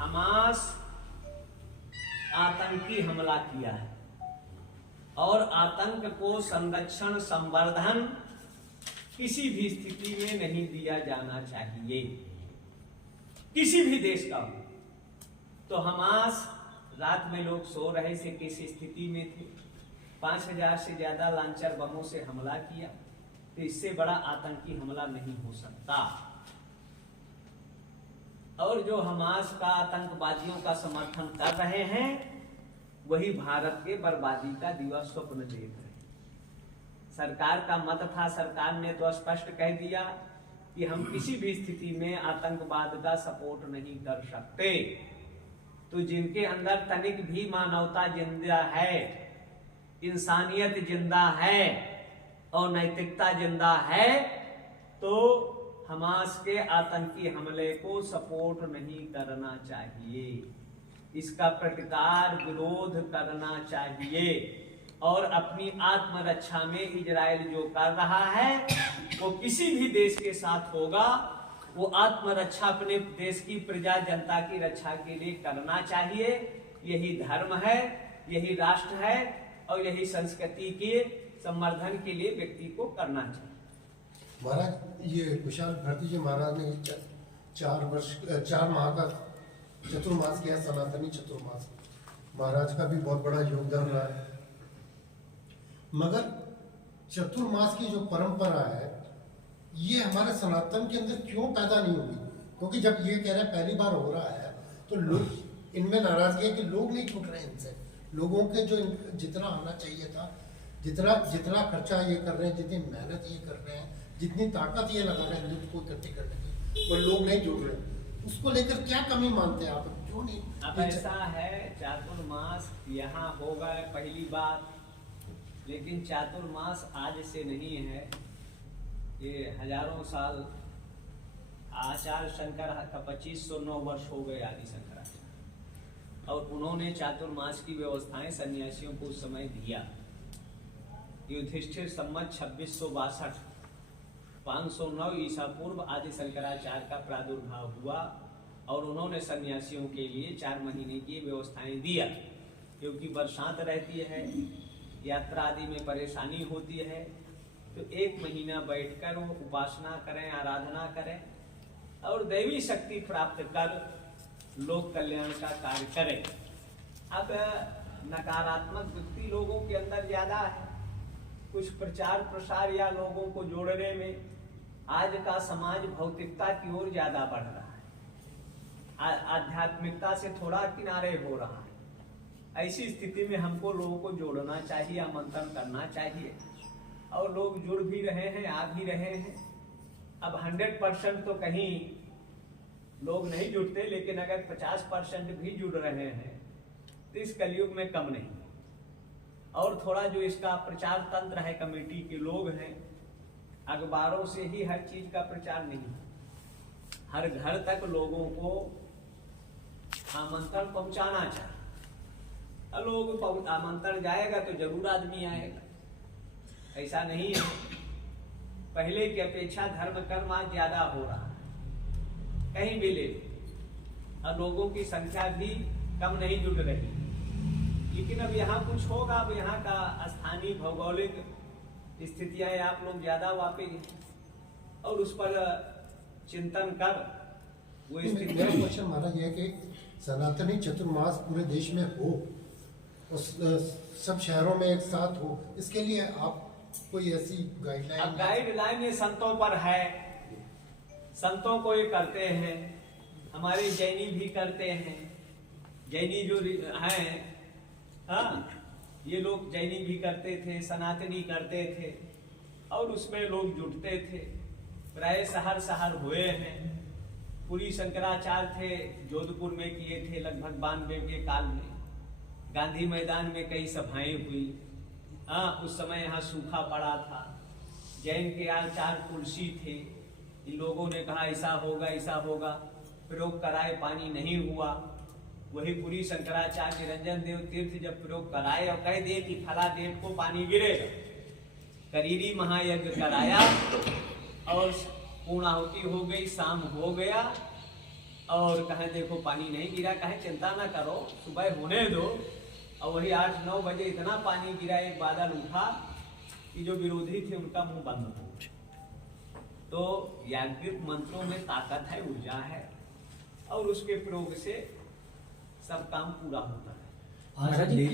Hamas आतंकी हमला किया है और आतंक को संरक्षण संवर्धन किसी भी स्थिति में नहीं दिया जाना चाहिए, किसी भी देश का हो। तो हमास रात में लोग सो रहे थे, किस स्थिति में थे, 5000 से ज्यादा लांचर बमों से हमला किया। तो इससे बड़ा आतंकी हमला नहीं हो सकता। और जो हमास का आतंकवादियों का समर्थन कर रहे हैं वही भारत के बर्बादी का दिवा स्वप्न देख रहे हैं। सरकार का मत था, सरकार ने तो स्पष्ट कह दिया कि हम किसी भी स्थिति में आतंकवाद का सपोर्ट नहीं कर सकते। तो जिनके अंदर तनिक भी मानवता जिंदा है, इंसानियत जिंदा है और नैतिकता जिंदा है, तो हमास के आतंकी हमले को सपोर्ट नहीं करना चाहिए, इसका प्रतिकार विरोध करना चाहिए। और अपनी आत्मरक्षा में इजराइल जो कर रहा है वो किसी भी देश के साथ होगा, वो आत्मरक्षा अपने देश की प्रजा जनता की रक्षा के लिए करना चाहिए। यही धर्म है, यही राष्ट्र है और यही संस्कृति के संवर्धन के लिए व्यक्ति को करना चाहिए। महाराज, ये कुशाल भरती जी महाराज ने 4 माह का चतुर्मास किया, सनातनी चतुर्मास। महाराज का भी बहुत बड़ा योगदान रहा है। मगर चतुर्मास की जो परंपरा है ये हमारे सनातन के अंदर क्यों पैदा नहीं हुई? क्योंकि जब ये कह रहे हैं पहली बार हो रहा है तो लोग इनमें नाराजगी है कि लोग नहीं छूट रहे हैं इनसे। लोगों के जो जितना आना चाहिए था, जितना खर्चा ये कर रहे हैं, जितनी मेहनत ये कर रहे हैं, जितनी ताकत ये लगा रहे हैं हिंदुत्व को इकट्ठे करने की, वो लोग नहीं जुड़ रहे। उसको लेकर क्या कमी मानते हैं आप? क्यों नहीं? अब ऐसा है, चातुर्मास यहाँ होगा पहली बात, लेकिन चातुर्मास आज से नहीं है, ये हजारों साल। आचार्य शंकर का 2509 वर्ष हो गए आदि शंकराचार्य, और उन्होंने चातुर्मास की व्यवस्थाएं सन्यासियों को उस समय दिया। युधिष्ठिर संवत 2662 509 ईसा पूर्व आदि शंकराचार्य का प्रादुर्भाव हुआ और उन्होंने सन्यासियों के लिए 4 महीने की व्यवस्थाएं दिया, क्योंकि बरसात रहती है, यात्रा आदि में परेशानी होती है। तो 1 महीना बैठकर वो उपासना करें, आराधना करें और दैवी शक्ति प्राप्त कर लोक कल्याण का कार्य करें। अब नकारात्मक वृत्ति लोगों के अंदर ज्यादा है, कुछ प्रचार प्रसार या लोगों को जोड़ने में आज का समाज भौतिकता की ओर ज्यादा बढ़ रहा है, आध्यात्मिकता से थोड़ा किनारे हो रहा है। ऐसी स्थिति में हमको लोगों को जोड़ना चाहिए, आमंत्रण करना चाहिए, और लोग जुड़ भी रहे हैं, आ भी रहे हैं। अब 100% तो कहीं लोग नहीं जुड़ते, लेकिन अगर 50% भी जुड़ रहे हैं तो इस कलयुग में कम नहीं। और थोड़ा जो इसका प्रचार तंत्र है, कमेटी के लोग हैं, अखबारों से ही हर चीज का प्रचार नहीं, हर घर तक लोगों को आमंत्रण पहुंचाना चाहिए। लोग आमंत्रण जाएगा तो जरूर आदमी आएगा, ऐसा नहीं है। पहले की अपेक्षा धर्म कर्म आज ज्यादा हो रहा है, कहीं भी ले, और लोगों की संख्या भी कम नहीं जुट रही। लेकिन अब यहाँ कुछ होगा, अब यहाँ का स्थानीय भौगोलिक स्थितियां आप लोग ज्यादा वापिस और उस पर चिंतन कर वो स्थिति। मेरा क्वेश्चन महाराज ये है कि सनातनी चतुर्मास पूरे देश में हो, सब शहरों में एक साथ हो, इसके लिए आप कोई ऐसी गाइडलाइन? गाइडलाइन ये संतों पर है, संतों को ये करते हैं, हमारे जैनी भी करते हैं। जैनी जो हैं, हाँ, ये लोग जैनी भी करते थे, सनातनी करते थे और उसमें लोग जुटते थे। प्राय शहर शहर हुए हैं। पुरी शंकराचार्य थे, जोधपुर में किए थे लगभग 92 के काल में। गांधी मैदान में कई सभाएं हुई। हाँ, उस समय यहाँ सूखा पड़ा था। जैन के आचार्य तुलसी थे, इन लोगों ने कहा ऐसा होगा ऐसा होगा, प्रयोग कराए, पानी नहीं हुआ। वही पुरी शंकराचार्य निरंजन देव तीर्थ जब प्रयोग कराए और कह दिए कि फला डेट को पानी गिरेगा, करीरी महायज्ञ कराया और पूर्णाहुति हो गई, शाम हो गया और कहें देखो पानी नहीं गिरा, कहें चिंता ना करो सुबह होने दो। और वही 8-9 बजे इतना पानी गिरा, एक बादल उठा कि जो विरोधी थे उनका मुंह बंद हो। तो याज्ञिक मंत्रों में ताकत है, ऊर्जा है, और उसके प्रयोग से सब काम पूरा होता है। महाराज जी